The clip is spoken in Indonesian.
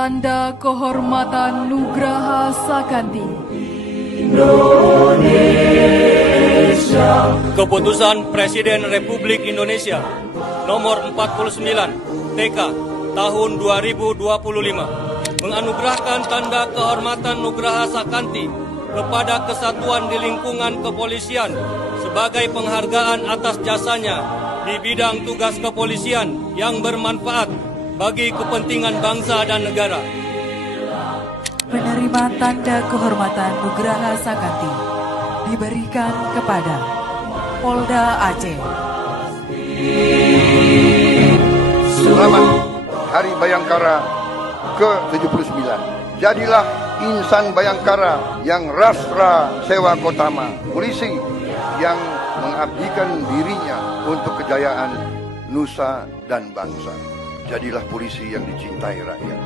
Tanda Kehormatan Nugraha Sakanti. Keputusan Presiden Republik Indonesia nomor 49 TK tahun 2025 menganugerahkan Tanda Kehormatan Nugraha Sakanti kepada kesatuan di lingkungan kepolisian sebagai penghargaan atas jasanya di bidang tugas kepolisian yang bermanfaat bagi kepentingan bangsa dan negara. Penerima Tanda Kehormatan Nugraha Sakanti diberikan kepada Polda Aceh. Selamat Hari Bayangkara ke-79. Jadilah insan Bayangkara yang rastra sewa kotama, polisi yang mengabdikan dirinya untuk kejayaan nusa dan bangsa. Jadilah polisi yang dicintai rakyat.